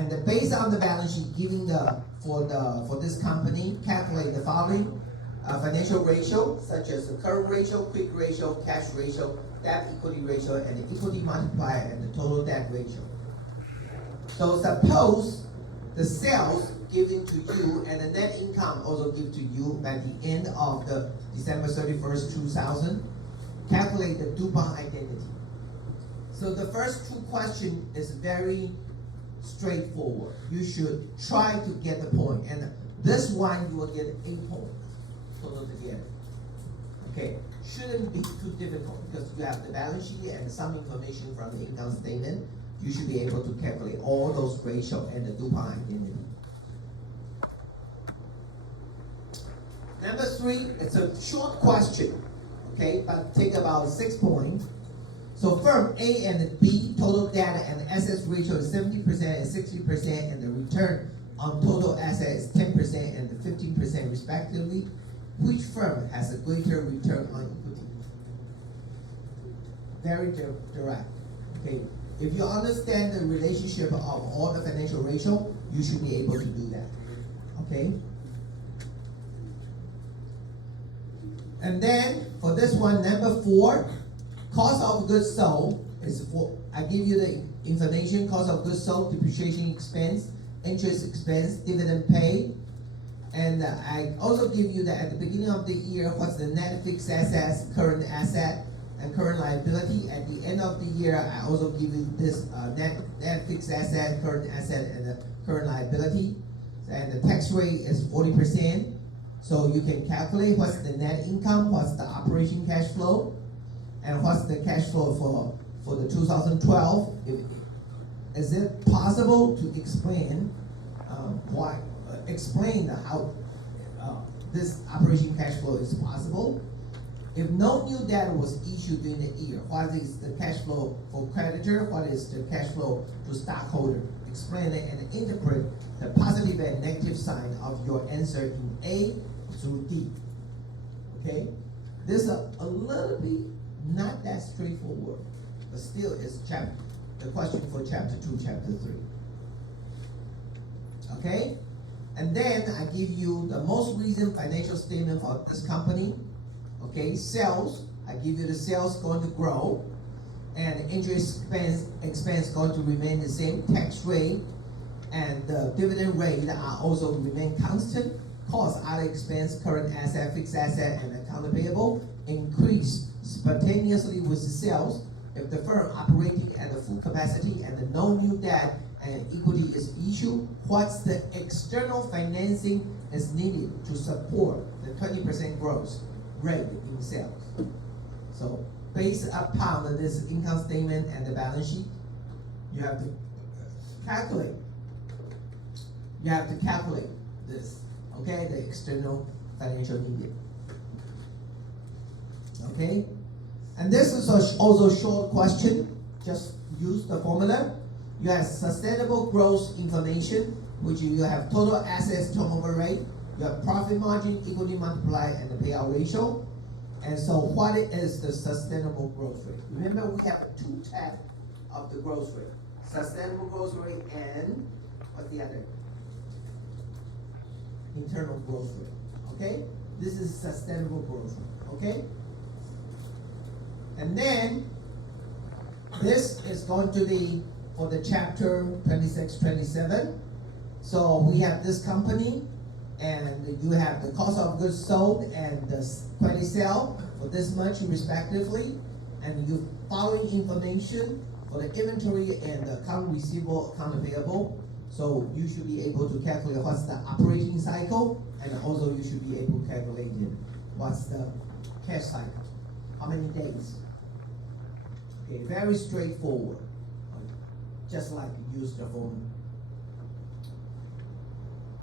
And based on the balance sheet, giving for this company, calculate the following financial ratio, such as the current ratio, quick ratio, cash ratio, debt equity ratio, and the equity multiplier, and the total debt ratio. So suppose the sales given to you and the net income also given to you by the end of the December 31st, 2000. Calculate the DuPont identity. So the first two questions is very straightforward. You should try to get the point, and this one you will get 8 points total together. Okay, shouldn't be too difficult because you have the balance sheet and some information from the income statement. You should be able to calculate all those ratio and the DuPont identity. Number 3, it's a short question, okay, but take about 6 points. So firm A and B total data and assets ratio is 70% and 60%, and the return on total assets is 10% and 15% respectively. Which firm has a greater return on equity? Very direct. Okay. If you understand the relationship of all the financial ratio, you should be able to do that. Okay. And then for this one, number 4, cost of goods sold is for, I give you the information, cost of goods sold, depreciation expense, interest expense, dividend paid. And I also give you that at the beginning of the year, what's the net fixed assets, current asset, and current liability. At the end of the year, I also give you this net fixed asset, current asset, and the current liability. And the tax rate is 40%. So you can calculate what's the net income, what's the operation cash flow, and what's the cash flow for the 2012. Is it possible to explain how this operation cash flow is possible? If no new data was issued during the year, what is the cash flow for creditor? What is the cash flow to stockholder? Explain it and interpret the positive and negative sign of your answer in A through D. Okay? This is a little bit not that straightforward, but still is the question for chapter 2, chapter 3. Okay? And then I give you the most recent financial statement for this company. Okay, sales, I give you the sales going to grow, and interest expense going to remain the same, tax rate and the dividend rate are also remain constant. Cost, other expense, current asset, fixed asset, and account payable increase spontaneously with the sales. If the firm operating at the full capacity and the no new debt and equity is issued, what's the external financing is needed to support the 20% growth rate in sales? So based upon this income statement and the balance sheet, you have to calculate. You have to calculate this, okay? The external financial needed. Okay? And this is also a short question. Just use the formula. You have sustainable growth information, which you have total assets turnover rate, you have profit margin, equity multiplier, and the payout ratio. And so what is the sustainable growth rate? Remember, we have 2 types of the growth rate. Sustainable growth rate and what's the other? Internal growth rate. Okay? This is sustainable growth rate. Okay? And then this is going to be for the chapter 26, 27. So we have this company, and you have the cost of goods sold and the credit sale for this much respectively, and you following information for the inventory and the account receivable, account payable. So you should be able to calculate what's the operating cycle, and also you should be able to calculate what's the cash cycle, how many days. Okay, very straightforward, just like use the formula.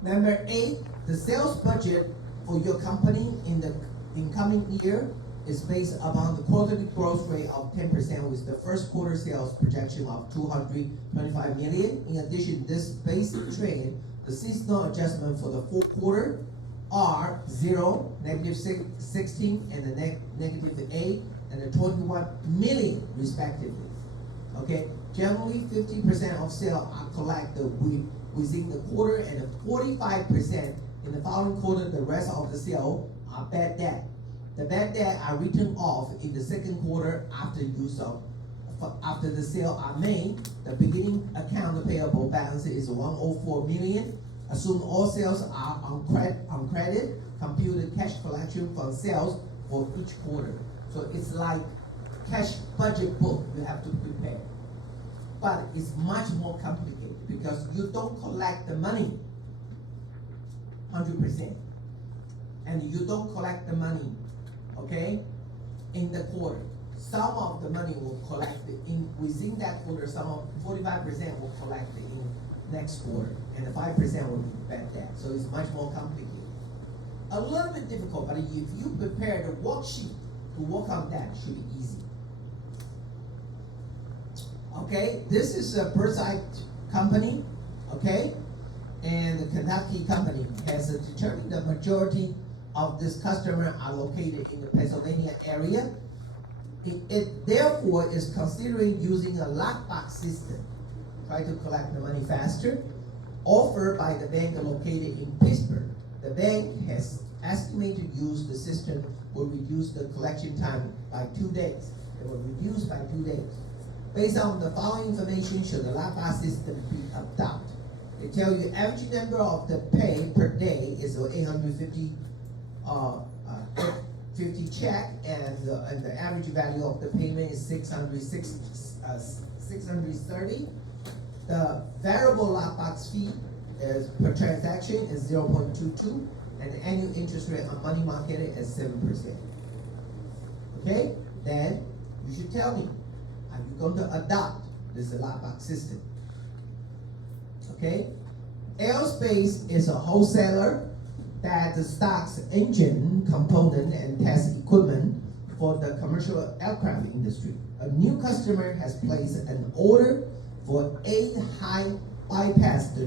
Number 8, the sales budget for your company in the incoming year is based upon the quarterly growth rate of 10% with the first quarter sales projection of $225 million. In addition, this basic trend, the seasonal adjustment for the fourth quarter are 0, -16, and the -8, and the $21 million respectively. Okay, Generally, 50% of sales are collected within the quarter, and 45% in the following quarter. The rest of the sales are bad debt. The bad debt are written off in the second quarter after the sale are made. The beginning account payable balance is 104 million. Assume all sales are on credit. Compute the cash collection from sales for each quarter. So it's like cash budget book you have to prepare. But it's much more complicated because you don't collect the money 100%. And you don't collect the money, okay, in the quarter. Some of the money will collect within that quarter, some of 45% will collect in next quarter, and the 5% will be bad debt. So it's much more complicated. A little bit difficult, but if you prepare the worksheet to work on that, it should be easy. Okay, this is a Birdseye company, okay, and the Kentucky company has determined the majority of this customer are located in the Pennsylvania area. It therefore is considering using a lockbox system, try to collect the money faster, offered by the bank located in Pittsburgh. The bank has estimated use the system will reduce the collection time by 2 days. It will reduce by 2 days. Based on the following information, should the lockbox system be adopted? They tell you average number of the pay per day is 850 50 check, and the average value of the payment is 630. The variable lockbox fee is per transaction is 0.22, and the annual interest rate on money market is 7%. Okay, then you should tell me, are you going to adopt this lockbox system? Okay, Aerospace is a wholesaler that stocks engine component and test equipment for the commercial aircraft industry. A new customer has placed an order for 8 high bypass the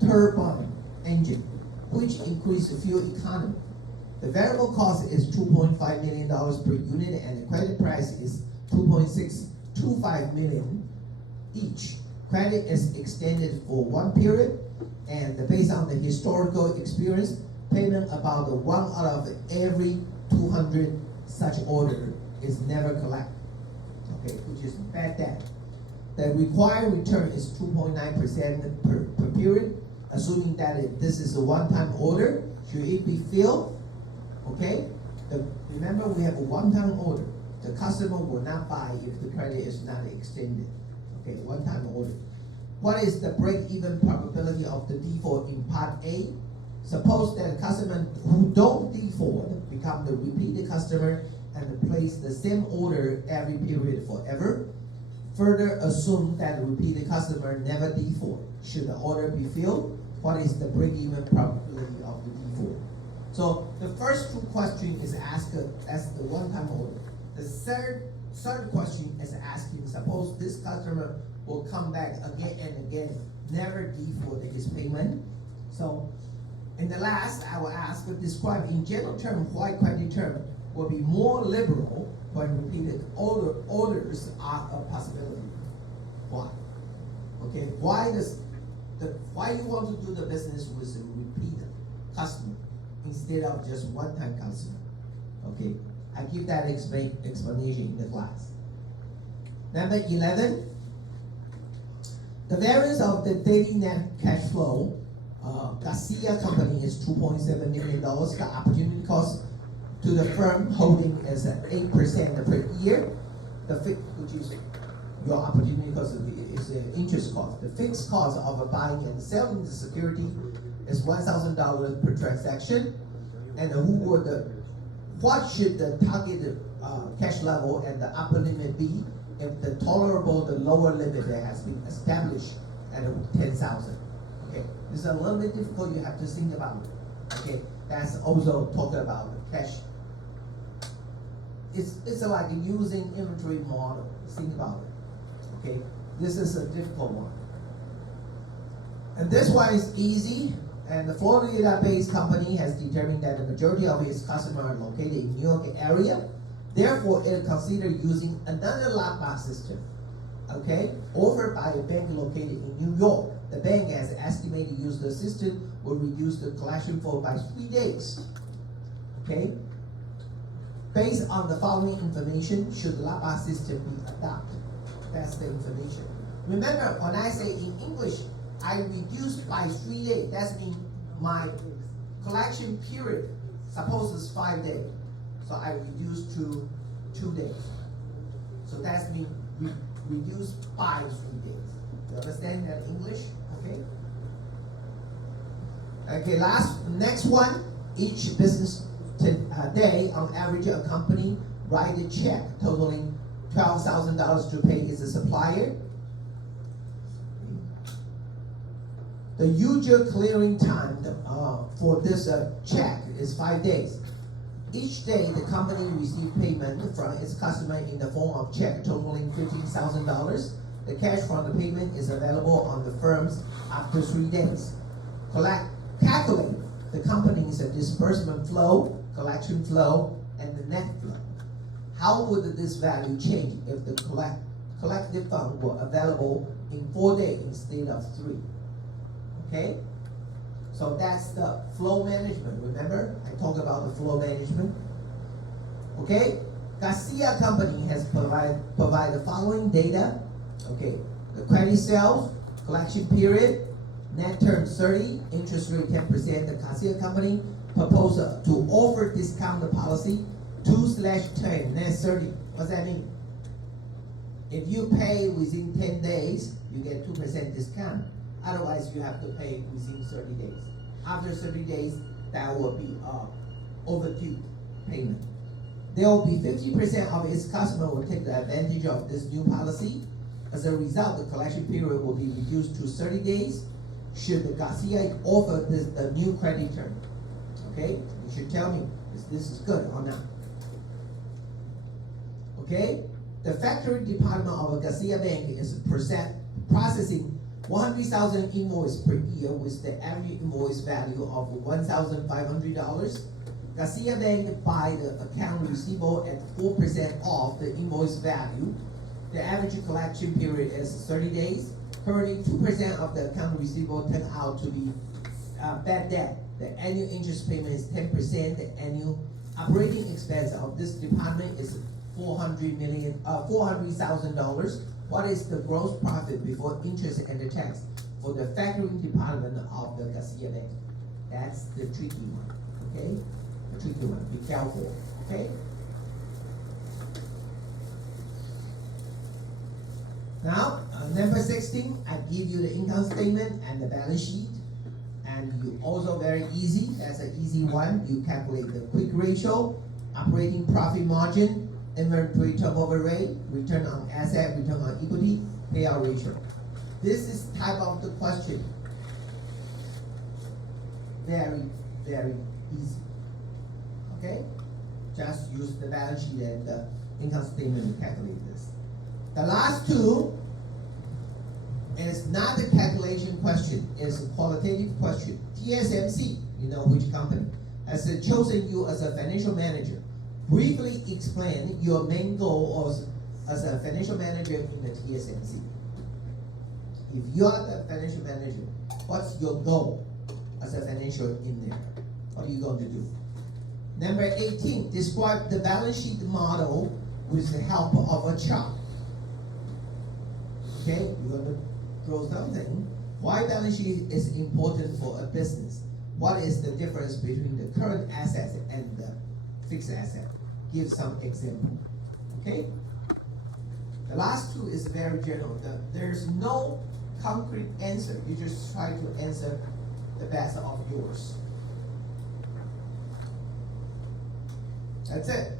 turbine engine, which increases fuel economy. The variable cost is $2.5 million per unit, and the credit price is $2.625 million each. Credit is extended for 1 period, and based on the historical experience, payment about 1 out of every 200 such order is never collected, okay, which is bad debt. The required return is 2.9% per period, assuming that this is a one-time order. Should it be filled? Okay, remember we have a one-time order. The customer will not buy if the credit is not extended. Okay, one-time order. What is the break-even probability of the default in Part A? Suppose that a customer who don't default become the repeated customer and place the same order every period forever. Further assume that the repeated customer never default. Should the order be filled? What is the break-even probability of the default? So the first 2 questions is asked as the one-time order. The third question is asking, suppose this customer will come back again and again, never default his payment. So in the last, I will ask, describe in general terms why credit term will be more liberal when repeated orders are a possibility. Why? Okay, why you want to do the business with a repeated customer instead of just one-time customer? Okay, I give that explanation in the class. Number 11, the variance of the daily net cash flow. Garcia company is $2.7 million. The opportunity cost to the firm holding is 8% per year. Which is your opportunity cost is the interest cost. The fixed cost of buying and selling the security is $1,000 per transaction. And what should the target cash level and the upper limit be if the lower limit that has been established at 10,000? Okay, this is a little bit difficult. You have to think about it. Okay, that's also talking about the cash. It's like using inventory model. Think about it. Okay, this is a difficult one. And this one is easy. And the Florida-based company has determined that the majority of its customers are located in New York area. Therefore, it considered using another lockbox system. okay, offered by a bank located in New York. The bank has estimated use the system will reduce the collection flow by 3 days. Okay? Based on the following information, should the LAPA system be adopted? That's the information. Remember, when I say in English, I reduce by 3 days, that means my collection period, suppose it's 5 days. So I reduce to 2 days. So that means reduce by 3 days. You understand that English? Okay. Okay, next one. Each business day, on average, a company write a check totaling $12,000 to pay its supplier. The usual clearing time for this check is 5 days. Each day, the company receives payment from its customer in the form of check totaling $15,000. The cash from the payment is available on the firms after 3 days. Calculate the company's disbursement flow, collection flow, and the net flow. How would this value change if the collective fund were available in 4 days instead of 3? Okay? So that's the flow management. Remember, I talked about the flow management. Okay? Garcia Company has provided the following data. Okay, the credit sales, collection period, net term 30, interest rate 10%. The Garcia Company proposed to offer discount policy 2/10, net 30. What's that mean? If you pay within 10 days, you get 2% discount. Otherwise, you have to pay within 30 days. After 30 days, that will be overdue payment. There will be 50% of its customers will take the advantage of this new policy. As a result, the collection period will be reduced to 30 days. Should the Garcia offer the new credit term? Okay, you should tell me if this is good or not. Okay, the factory department of a Garcia Bank is processing 100,000 invoices per year with the average invoice value of $1,500. Garcia Bank buy the account receivable at 4% off the invoice value. The average collection period is 30 days. Currently, 2% of the account receivable turn out to be bad debt. The annual interest payment is 10%. The annual operating expense of this department is $400,000. What is the gross profit before interest and the tax for the factoring department of the Garcia Bank? That's the tricky one. Okay, the tricky one. Be careful. Okay. Now, number 16, I give you the income statement and the balance sheet. And you also very easy, that's an easy one. You calculate the quick ratio, operating profit margin, inventory turnover rate, return on asset, return on equity, payout ratio. This is type of the question. Very, very easy. Okay? Just use the balance sheet and the income statement to calculate this. The last two is not a calculation question, it's a qualitative question. TSMC, you know which company, has chosen you as a financial manager. Briefly explain your main goal as a financial manager in the TSMC. If you are the financial manager, what's your goal as a financial in there? What are you going to do? Number 18, describe the balance sheet model with the help of a chart. Okay, you're going to draw something. Why balance sheet is important for a business? What is the difference between the current assets and the fixed asset? Give some example. Okay? The last two is very general. There's no concrete answer. You just try to answer the best of yours. That's it.